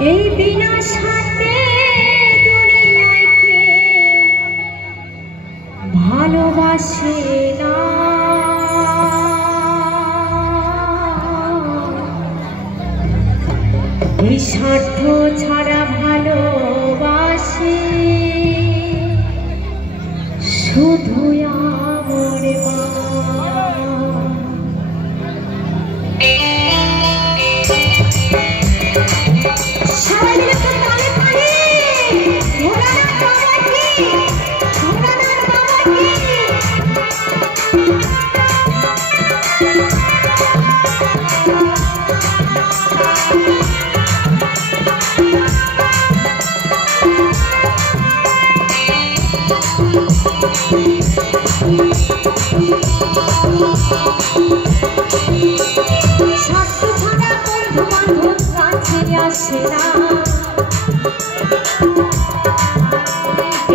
এই বিনা সাথে দুনিয়ায় কেউ ভালোবাসে না। এই স্বার্থ ছাড়া ভালোবাসে শুধু আমার মা। স্বার্থ ছাড়া বন্ধু বান্ধব কাছে আসে না।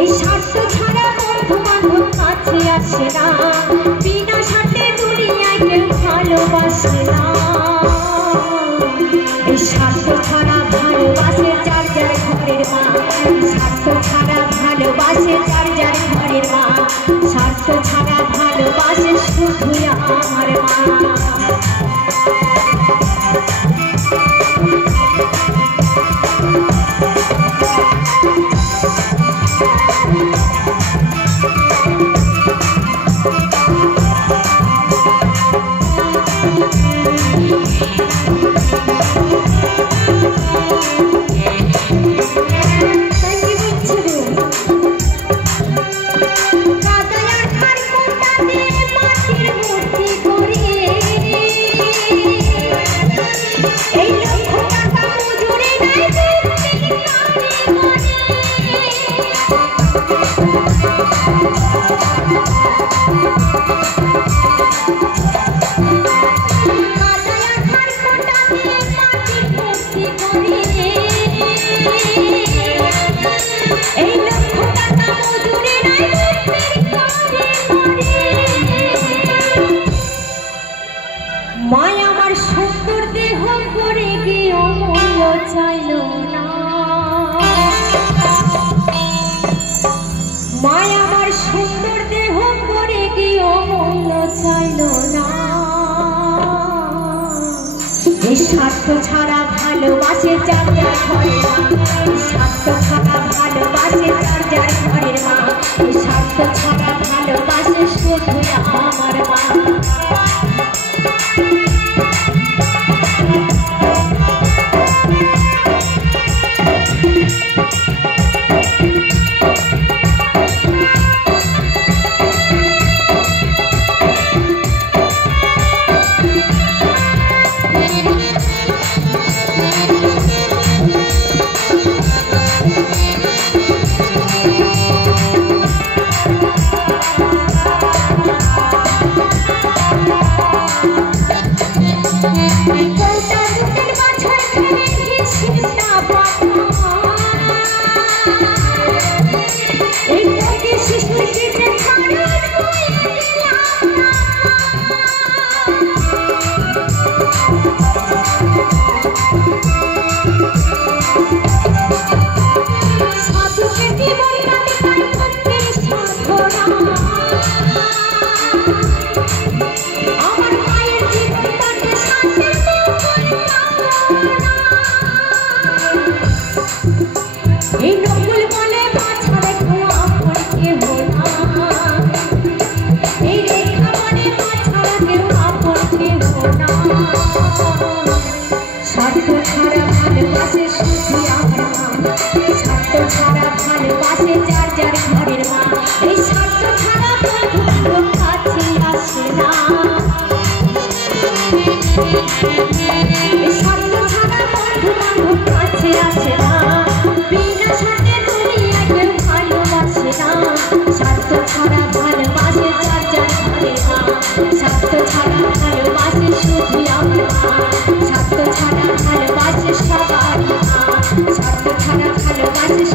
এই স্বার্থ ছাড়া বন্ধু বান্ধব কাছে আসে না। বিনা স্বার্থে দুনিয়ায় কেউ ভালোবাসে না। এই স্বার্থ ছাড়া ভালোবাসে যার যার ঘরের মা। স্বার্থ ছাড়া ভালোবাসে যার যার ঘরের মা। স্বার্থ ছাড়া ভালোবাসে শুধু আমার মা। মায় আমার সুন্দর দেহ করে গিয়ে অমূল্য চাইল না। মায় আমার সুন্দর দেহ করে গিয়ে অমূল্য চাইল না। এই স্বার্থ ছাড়া ভালোবাসে যার যার ঘরের মা। স্বার্থ ছাড়া ভালোবাসে যার যার ঘরের মা। স্বার্থ ছাড়া ভালোবাসে শুধু আমার মা। স্বার্থ ছাড়া ভালোবাসে শুধু আমার মা। স্বার্থ ছাড়া ভালোবাসে যার যার ঘরের মা। এই স্বার্থ ছাড়া বন্ধু বান্ধব কাছে আসে না। এই স্বার্থ ছাড়া বন্ধু বান্ধব কাছে আসে না। বিনা স্বার্থে দুনিয়ায় কেউ ভালোবাসে না। স্বার্থ ছাড়া ভালোবাসে যার যার ঘরের মা। স্বার্থ ছাড়া ভালোবাসে শুধু আমার মা। স্বার্থ ছাড়া ভালোবাসে সবার মা। স্বার্থ ছাড়া ভালোবাসে